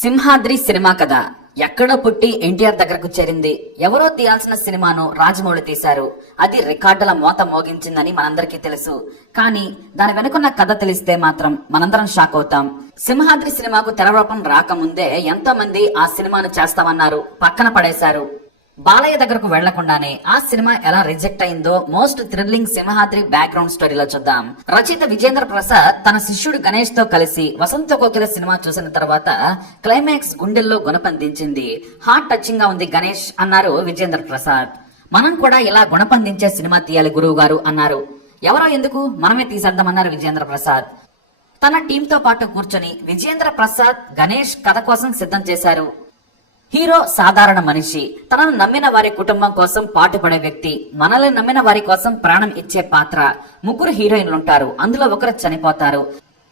Simhadri cinema కథ ఎక్కడో పుట్టి ఎన్టీఆర్ దగ్గరకు చేరింది. ఎవరో తీయాల్సిన సినిమాను రాజమౌళి తీశారు. అది రికార్డుల మోత మోగించిందని మనందరికీ తెలుసు. కానీ దాని వెనుకున్న కథ తెలిస్తే మాత్రం మనందరం షాక్ అవుతాం. సింహాద్రి సినిమాకు తెరరూపం రాకముందే ఎంతో మంది ఆ సినిమాను చేస్తామన్నారు. పక్కన పడేశారు. బాలయ్య దగ్గరకు వెళ్ళకుండానే ఆ సినిమా ఎలా రిజెక్ట్ అయిందో మోస్ట్ థ్రిల్లింగ్ సింహాద్రి బ్యాక్గ్రౌండ్ స్టోరీలో చూద్దాం. రచయిత విజేంద్ర ప్రసాద్ తన శిష్యుడు గణేష్తో కలిసి వసంత కోకిల సినిమా చూసిన తర్వాత క్లైమాక్స్ గుండెల్లో గుణపందించింది. హార్ట్ టచింగ్గా ఉంది గణేష్ అన్నారు విజేంద్ర ప్రసాద్. మనం కూడా ఇలా గుణపందించే సినిమా తీయాలి గురువు గారు అన్నారు. ఎవరో ఎందుకు? మనమే తీసేద్దామన్నారు విజేంద్ర ప్రసాద్. తన టీంతో పాటు కూర్చొని విజేంద్ర ప్రసాద్ గణేష్ కథ కోసం సిద్ధం చేశారు. హీరో సాధారణ మనిషి. తనను నమ్మిన వారి కుటుంబం కోసం పాటుపడే వ్యక్తి. మనల్ని నమ్మిన వారి కోసం ప్రాణం ఇచ్చే పాత్ర. ముగ్గురు హీరోయిన్లు ఉంటారు అందులో ఒకరు చనిపోతారు.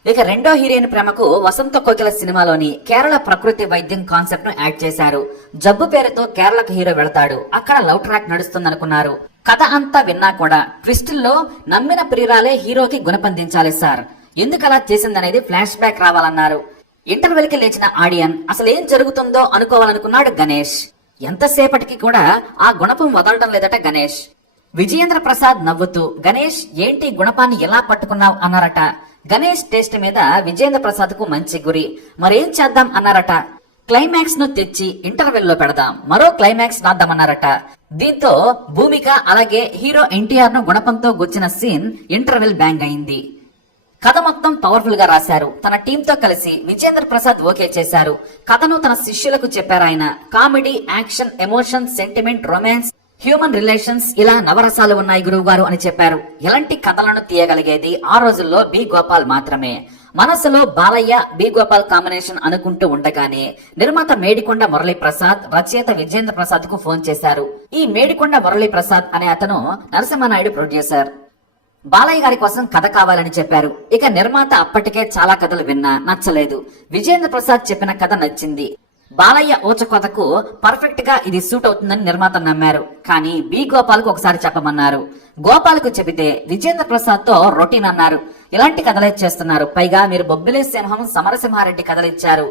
ఇక రెండో హీరోయిన్ ప్రేమకు వసంత కోకిల సినిమాలోని కేరళ ప్రకృతి వైద్యం కాన్సెప్ట్ను యాడ్ చేశారు. జబ్బు పేరుతో కేరళకు హీరో వెళతాడు. అక్కడ లవ్ ట్రాక్ నడుస్తుందనుకున్నారు. కథ అంతా విన్నా కూడా ట్విస్టుల్లో నమ్మిన ప్రియురాలే హీరోకి గుణపందించాలి సార్. ఎందుకలా చేసిందనేది ఫ్లాష్ బ్యాక్ రావాలన్నారు. ఇంటర్వెల్కి లేచిన ఆడియన్ అసలు ఏం జరుగుతుందో అనుకోవాలనుకున్నాడు గణేష్. ఎంతసేపటికి కూడా ఆ గుణపం వదలడం లేదట గణేష్. విజయేంద్ర ప్రసాద్ నవ్వుతూ గణేష్ ఏంటి గుణపాన్ని ఎలా పట్టుకున్నావు? అన్నారట. గణేష్ టేస్ట్ మీద విజయేంద్ర ప్రసాద్కు మంచి గురి. మరేం చేద్దాం? అన్నారట. క్లైమాక్స్ను తెచ్చి ఇంటర్వెల్లో పెడదాం. మరో క్లైమాక్స్ రాద్దామన్నారట. దీంతో భూమిక అలాగే హీరో ఎన్టీఆర్ను గుణపంతో గుచ్చిన సీన్ ఇంటర్వెల్ బ్యాంగ్ అయింది. కథ మొత్తం పవర్ఫుల్గా రాశారు. తన టీంతో కలిసి విజేంద్ర ప్రసాద్ ఓకే చేశారు. కథను తన శిష్యులకు చెప్పారు ఆయన. Comedy action emotion sentiment romance human relations ఇలా నవరసాలు ఉన్నాయి గురువు గారు అని చెప్పారు. ఎలాంటి కథలను తీయగలిగేది ఆ రోజుల్లో బి గోపాల్ మాత్రమే. మనసులో బాలయ్య బి గోపాల్ కాంబినేషన్ అనుకుంటూ ఉండగానే నిర్మాత మేడికొండ మురళీ ప్రసాద్ రచయిత విజేంద్ర ప్రసాద్కు ఫోన్ చేశారు. ఈ మేడికొండ మురళీ ప్రసాద్ అనే అతను నరసింహనాయుడు ప్రొడ్యూసర్ బాలయ్య గారి కోసం కథ కావాలని చెప్పారు. ఇక నిర్మాత అప్పటికే చాలా కథలు విన్నా నచ్చలేదు. విజేంద్ర ప్రసాద్ చెప్పిన కథ నచ్చింది. బాలయ్య ఊచ కథకు పర్ఫెక్ట్గా ఇది సూట్ అవుతుందని నిర్మాత నమ్మారు. కానీ బి గోపాల్కు ఒకసారి చెప్పమన్నారు. గోపాల్కు చెబితే విజేంద్ర ప్రసాద్తో రొటీన్ అన్నారు. ఇలాంటి కథలే చేస్తున్నారు. పైగా మీరు బొబ్బిలే సింహం సమరసింహారెడ్డి కథలు ఇచ్చారు.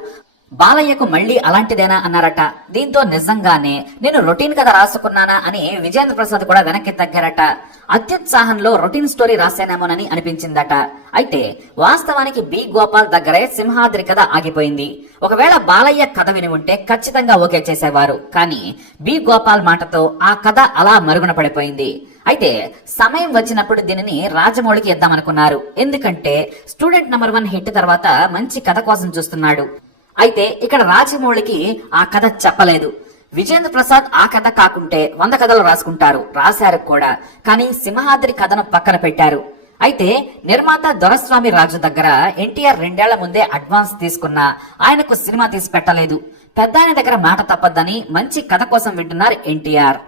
బాలయ్యకు మళ్ళీ అలాంటిదేనా అన్నారట. దీంతో నిజంగానే నేను రొటీన్ కథ రాసుకున్నానా అని విజేంద్ర ప్రసాద్ కూడా వెనక్కి తగ్గారట. అత్యుత్సాహంలో రొటీన్ స్టోరీ రాశానేమోనని అనిపించిందట. అయితే వాస్తవానికి బి. గోపాల్ దగ్గరే సింహాద్రి కథ ఆగిపోయింది. ఒకవేళ బాలయ్య కథ విని ఉంటే ఖచ్చితంగా ఓకే చేసేవారు. కానీ బి. గోపాల్ మాటతో ఆ కథ అలా మరుగున పడిపోయింది. అయితే సమయం వచ్చినప్పుడు దీనిని రాజమౌళికి ఇద్దామనుకున్నారు. ఎందుకంటే స్టూడెంట్ నెంబర్ వన్ హిట్ తర్వాత మంచి కథ కోసం చూస్తున్నాడు. అయితే ఇక్కడ రాజమౌళికి ఆ కథ చెప్పలేదు. విజేంద్ర ప్రసాద్ ఆ కథ కాకుంటే వంద కథలు రాసుకుంటారు రాశారు కూడా. కానీ సింహాద్రి కథను పక్కన పెట్టారు. అయితే నిర్మాత దొరస్వామి రాజు దగ్గర ఎన్టీఆర్ రెండేళ్ళ ముందే అడ్వాన్స్ తీసుకున్నా ఆయనకు సినిమా తీసి పెట్టలేదు. పెద్దాయన దగ్గర మాట తప్పద్దని మంచి కథ కోసం వింటున్నారు ఎన్టీఆర్.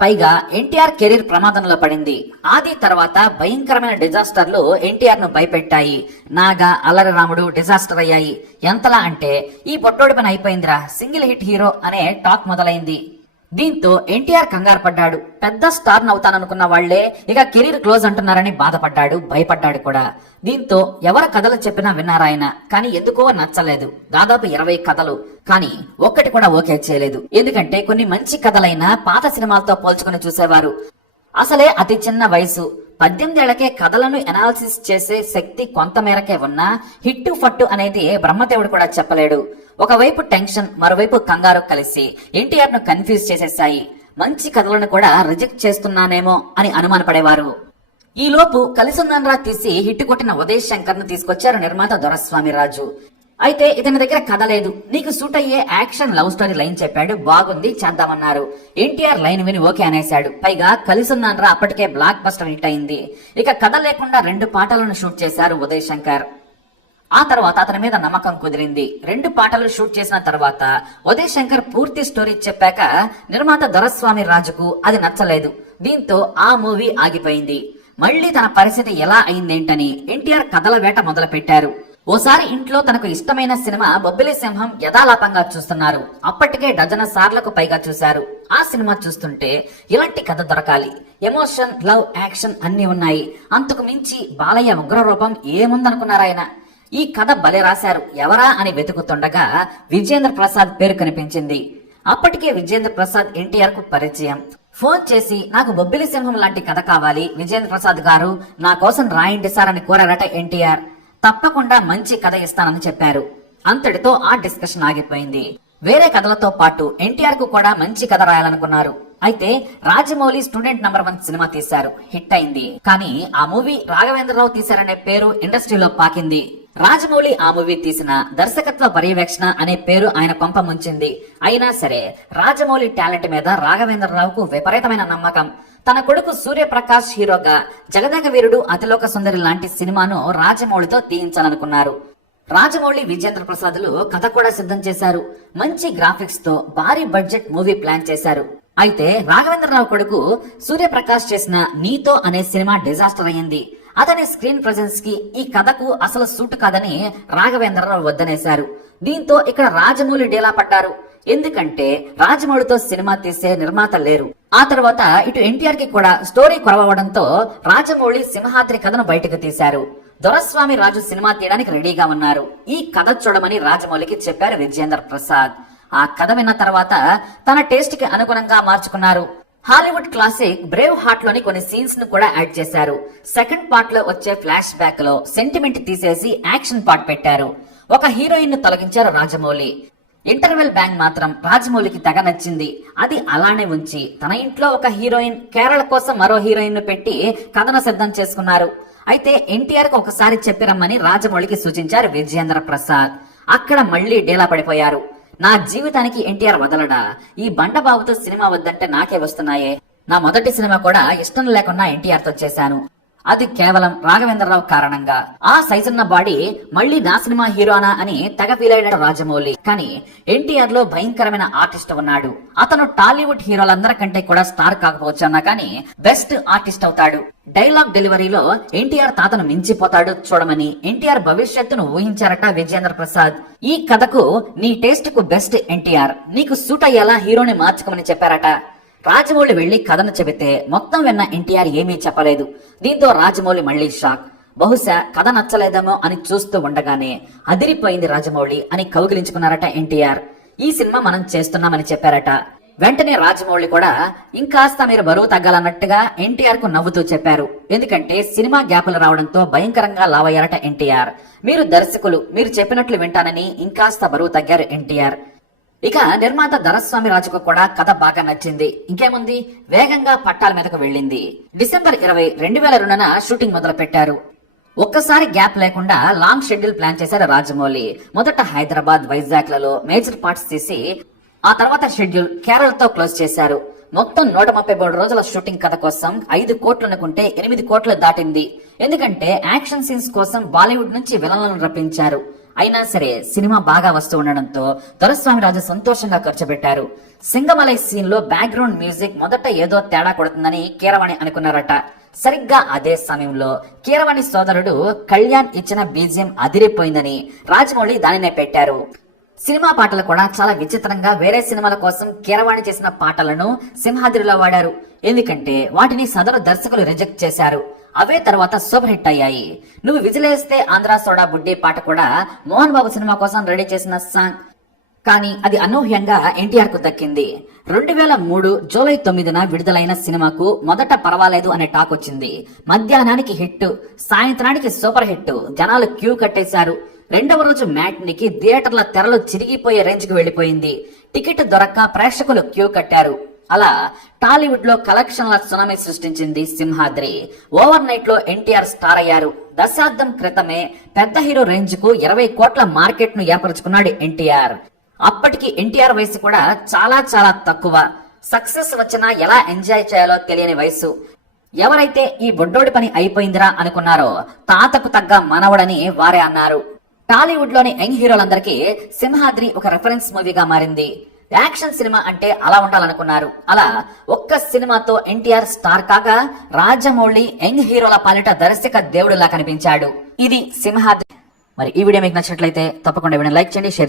పైగా ఎన్టీఆర్ కెరీర్ ప్రమాదంలో పడింది. ఆది తర్వాత భయంకరమైన డిజాస్టర్లు ఎన్టీఆర్ను భయపెట్టాయి. నాగా అల్లరి రాముడు డిజాస్టర్ అయ్యాయి. ఎంతలా అంటే ఈ బొట్టోడి పని అయిపోయిందిరా. సింగిల్ హిట్ హీరో అనే టాక్ మొదలైంది. దీంతో ఎన్టీఆర్ కంగారు పడ్డాడు. పెద్ద స్టార్ అవుతాననుకున్న వాళ్ళే ఇక కెరీర్ క్లోజ్ అంటున్నారని బాధపడ్డాడు భయపడ్డాడు కూడా. దీంతో ఎవరి కథలు చెప్పినా విన్నారాయన కానీ ఎందుకో నచ్చలేదు. దాదాపు ఇరవై కథలు. కానీ ఒక్కటి కూడా ఓకే చేయలేదు. ఎందుకంటే కొన్ని మంచి కథలైన పాత సినిమాలతో పోల్చుకుని చూసేవారు. అసలే అతి చిన్న వయసు. పద్దెనిమిదేళ్ళకే కథలను ఎనాలిసిస్ చేసే శక్తి కొంత మేరకే ఉన్నా హిట్టు ఫట్టు అనేది బ్రహ్మదేవుడు కూడా చెప్పలేడు. ఒకవైపు టెన్షన్ మరోవైపు కంగారు కలిసి ఎన్టీఆర్ను కన్ఫ్యూజ్ చేసేసాయి మంచి కథలను కూడా రిజెక్ట్ చేస్తున్నానేమో అని అనుమానపడేవారు. ఈలోపు లోపు తీసి హిట్ కొట్టిన ఉదయ్ శంకర్ను తీసుకొచ్చారు నిర్మాత దొరస్వామి రాజు అయితే ఇతని దగ్గర కథ లేదు. నీకు సూట్ అయ్యే యాక్షన్ లవ్ స్టోరీ లైన్ చెప్పాడు. బాగుంది చేద్దామన్నారు. ఎన్టీఆర్ లైన్ విని ఓకే అనేశాడు. పైగా కలిసున్నాన్రా అప్పటికే బ్లాక్ బస్టర్ హిట్ అయింది. ఇక కథ లేకుండా రెండు పాటలను షూట్ చేశారు ఉదయ్ శంకర్. ఆ తర్వాత అతని మీద నమ్మకం కుదిరింది. రెండు పాటలు షూట్ చేసిన తర్వాత ఉదయ్ శంకర్ పూర్తి స్టోరీ చెప్పాక నిర్మాత దొరస్వామి రాజుకు అది నచ్చలేదు. దీంతో ఆ మూవీ ఆగిపోయింది. మళ్ళీ తన పరిస్థితి ఎలా అయిందేంటని ఎన్టీఆర్ కథల వేట మొదలు పెట్టారు ఓసారి ఇంట్లో తనకు ఇష్టమైన సినిమా బొబ్బిలి సింహం యథాలాపంగా చూస్తున్నారు. అప్పటికే డజన సార్లకు పైగా చూశారు. ఆ సినిమా చూస్తుంటే ఇలాంటి కథ దొరకాలి. ఎమోషన్ లవ్ యాక్షన్ అన్ని ఉన్నాయి. అంతకు మించి బాలయ్య ఉగ్ర రూపం ఏముందనుకున్నారాయన ఈ కథ బలే రాశారు. ఎవరా అని వెతుకుతుండగా విజేంద్ర ప్రసాద్ పేరు కనిపించింది. అప్పటికే విజేంద్ర ప్రసాద్ ఎన్టీఆర్కు పరిచయం. ఫోన్ చేసి నాకు బొబ్బిలి సింహం లాంటి కథ కావాలి. విజేంద్ర ప్రసాద్ గారు నా కోసం రాయండి సార్ అని కోరారట ఎన్టీఆర్. తప్పకుండా మంచి కథ ఇస్తానని చెప్పారు. అంతటితో ఆ డిస్కషన్ ఆగిపోయింది. వేరే కథలతో పాటు ఎన్టీఆర్కు కూడా మంచి కథ రాయాలనుకున్నారు. అయితే రాజమౌళి స్టూడెంట్ నంబర్ వన్ సినిమా తీశారు. హిట్ అయింది. కానీ ఆ మూవీ రాఘవేంద్రరావు తీశారనే పేరు ఇండస్ట్రీలో పాకింది. రాజమౌళి ఆ మూవీ తీసిన దర్శకత్వ పర్యవేక్షణ అనే పేరు ఆయన కొంప ముంచింది. అయినా సరే రాజమౌళి టాలెంట్ మీద రాఘవేంద్రరావుకు విపరీతమైన నమ్మకం. తన కొడుకు సూర్యప్రకాష్ హీరోగా జగదగ వీరుడు అతిలోక సుందరి లాంటి సినిమాను రాజమౌళితో తీయించాలనుకున్నారు. రాజమౌళి విజేంద్ర ప్రసాద్లు కథ కూడా సిద్ధం చేశారు. మంచి గ్రాఫిక్స్తో భారీ బడ్జెట్ మూవీ ప్లాన్ చేశారు. అయితే రాఘవేంద్రరావు కొడుకు సూర్యప్రకాష్ చేసిన నీతో అనే సినిమా డిజాస్టర్ అయ్యింది. అతని స్క్రీన్ ప్రెజెన్స్కి ఈ కథకు అసలు సూట్ కాదని రాఘవేంద్రరావు వద్దనేశారు. దీంతో ఇక్కడ రాజమౌళి డేలా పడ్డారు ఎందుకంటే రాజమౌళితో సినిమా తీసే నిర్మాత లేరు. ఆ తర్వాత ఇటు ఎన్టీఆర్కి కూడా స్టోరీ కొరవడంతో రాజమౌళి సింహాద్రి కథను బయటకు తీశారు. దొరస్వామి రాజు సినిమా తీయడానికి రెడీగా ఉన్నారు. ఈ కథ చూడమని రాజమౌళికి చెప్పారు విజయేంద్ర ప్రసాద్. ఆ కథ విన్న తర్వాత తన టేస్ట్కి అనుగుణంగా మార్చుకున్నారు. హాలీవుడ్ క్లాసిక్ బ్రేవ్ హార్ట్లోని కొన్ని సీన్స్ను కూడా యాడ్ చేశారు. సెకండ్ పార్ట్లో వచ్చే ఫ్లాష్ బ్యాక్లో సెంటిమెంట్ తీసేసి యాక్షన్ పార్ట్ పెట్టారు. ఒక హీరోయిన్ను తొలగించారు రాజమౌళి. ఇంటర్వెల్ బ్యాంగ్ మాత్రం రాజమౌళికి తెగ నచ్చింది. అది అలానే ఉంచి తన ఇంట్లో ఒక హీరోయిన్ కేరళ కోసం మరో హీరోయిన్ను పెట్టి కథను సిద్ధం చేసుకున్నారు. అయితే ఎన్టీఆర్కు ఒకసారి చెప్పిరమ్మని రాజమౌళికి సూచించారు విజయేంద్ర ప్రసాద్. అక్కడ మళ్ళీ డేలా పడిపోయారు. నా జీవితానికి ఎన్టీఆర్ వదలడా? ఈ బండబాబుతో సినిమా వద్దంటే నాకే వస్తున్నాయే. నా మొదటి సినిమా కూడా ఇష్టం లేకుండా ఎన్టీఆర్తో చేశాను. అది కేవలం రాఘవేంద్రరావు కారణంగా. ఆ సైజున్న బాడీ మళ్ళీ నా సినిమా హీరోనా అని తెగ ఫీల్ అయ్యాడు రాజమౌళి. కానీ ఎన్టీఆర్లో భయంకరమైన ఆర్టిస్ట్ ఉన్నాడు. అతను టాలీవుడ్ హీరోలందరికంటే కూడా స్టార్ కాకపోవచ్చు అన్నా కానీ బెస్ట్ ఆర్టిస్ట్ అవుతాడు. డైలాగ్ డెలివరీలో ఎన్టీఆర్ తాతను మించిపోతాడు చూడమని ఎన్టీఆర్ భవిష్యత్తును ఊహించారట విజేంద్ర ప్రసాద్. ఈ కథకు నీ టేస్ట్కు బెస్ట్ ఎన్టీఆర్. నీకు సూట్ అయ్యేలా హీరోని మార్చుకోమని చెప్పారట. రాజమౌళి వెళ్ళి కథను చెబితే మొత్తం విన్న ఎన్టీఆర్ ఏమీ చెప్పలేదు. దీంతో రాజమౌళి మళ్ళీ షాక్. బహుశా కథ నచ్చలేదేమో అని చూస్తూ ఉండగానే అదిరిపోయింది రాజమౌళి అని కౌగిలించుకున్నారట ఎన్టీఆర్. ఈ సినిమా మనం చేస్తున్నామని చెప్పారట. వెంటనే రాజమౌళి కూడా ఇంకాస్త మీరు బరువు తగ్గాలన్నట్టుగా ఎన్టీఆర్కు నవ్వుతూ చెప్పారు. ఎందుకంటే సినిమా గ్యాపులు రావడంతో భయంకరంగా లావయ్యారట ఎన్టీఆర్. మీరు దర్శకులు మీరు చెప్పినట్లు వింటానని ఇంకాస్త బరువు తగ్గారు ఎన్టీఆర్. ఇక నిర్మాత ధరస్వామి రాజుకు కూడా కథ బాగా నచ్చింది. ఇంకేముంది? వేగంగా పట్టాల మీదకు వెళ్ళింది. డిసెంబర్ ఇరవై రెండు వేల రెండున షూటింగ్ మొదలు పెట్టారు ఒక్కసారి గ్యాప్ లేకుండా లాంగ్ షెడ్యూల్ ప్లాన్ చేశారు రాజమౌళి. మొదట హైదరాబాద్ వైజాగ్లలో మేజర్ పార్ట్స్ తీసి ఆ తర్వాత షెడ్యూల్ కేరళతో క్లోజ్ చేశారు. మొత్తం నూట ముప్పై మూడు రోజుల షూటింగ్ కథ కోసం ఐదు కోట్లు అనుకుంటే ఎనిమిది కోట్లు దాటింది. ఎందుకంటే యాక్షన్ సీన్స్ కోసం బాలీవుడ్ నుంచి విలన్లను రప్పించారు. అయినా సరే సినిమా బాగా వస్తూ ఉండడంతో దొరస్వామి రాజు సంతోషంగా ఖర్చు పెట్టారు సింగమలై సీన్లో బ్యాక్గ్రౌండ్ మ్యూజిక్ మొదట ఏదో తేడా కొడుతుందని కీరవాణి అనుకున్నారట. సరిగ్గా అదే సమయంలో కీరవాణి సోదరుడు కళ్యాణ్ ఇచ్చిన బీజియం అదిరిపోయిందని రాజమౌళి దానినే పెట్టారు. సినిమా పాటలు కూడా చాలా విచిత్రంగా వేరే సినిమాల కోసం కీరవాణి చేసిన పాటలను సింహాద్రిలో వాడారు. ఎందుకంటే వాటిని సదరు దర్శకులు రిజెక్ట్ చేశారు. అవే తర్వాత సూపర్ హిట్ అయ్యాయి. నువ్వు విజిలేస్తే ఆంధ్ర సోడా బుడ్డి పాట కూడా మోహన్ బాబు సినిమా కోసం రెడీ చేసిన సాంగ్. కానీ అది అనూహ్యంగా ఎన్టీఆర్కు దక్కింది. రెండు వేల మూడు జూలై తొమ్మిదిన విడుదలైన సినిమాకు మొదట పర్వాలేదు అనే టాక్ వచ్చింది. మధ్యాహ్నానికి హిట్ సాయంత్రానికి సూపర్ హిట్. జనాలు క్యూ కట్టేశారు. రెండవ రోజు మ్యాట్నికి థియేటర్ల తెరలు చిరిగిపోయే రేంజ్కు వెళ్ళిపోయింది టికెట్ దొరక్క ప్రేక్షకులు క్యూ కట్టారు. అలా టాలీవుడ్లో కలెక్షన్ల సునామీ సృష్టించింది సింహాద్రి. ఓవర్ నైట్లో ఎన్టీఆర్ స్టార్ అయ్యారు. దశాబ్దం క్రితమే పెద్ద హీరో రేంజ్కు ఇరవై కోట్ల మార్కెట్ను ఏర్పరచుకున్నాడు ఎన్టీఆర్. అప్పటికి ఎన్టీఆర్ వయసు కూడా చాలా చాలా తక్కువ. సక్సెస్ వచ్చినా ఎలా ఎంజాయ్ చేయాలో తెలియని వయసు. ఎవరైతే ఈ బొడ్డోడి పని అయిపోయిందిరా అనుకున్నారో తాతకు తగ్గ మనవడని వారే అన్నారు. టాలీవుడ్లోని యంగ్ హీరోలందరికీ సింహాద్రి ఒక రెఫరెన్స్ మూవీగా మారింది. యాక్షన్ సినిమా అంటే అలా ఉండాలనుకున్నారు. అలా ఒక్క సినిమాతో ఎన్టీఆర్ స్టార్ కాగా రాజమౌళి యంగ్ హీరోల పాలిట దర్శక దేవుడిలా కనిపించాడు. ఇది సింహాద్రి మరి ఈ వీడియో మీకు నచ్చినట్లయితే తప్పకుండా వీడియో లైక్ చేయండి షేర్ చేయండి.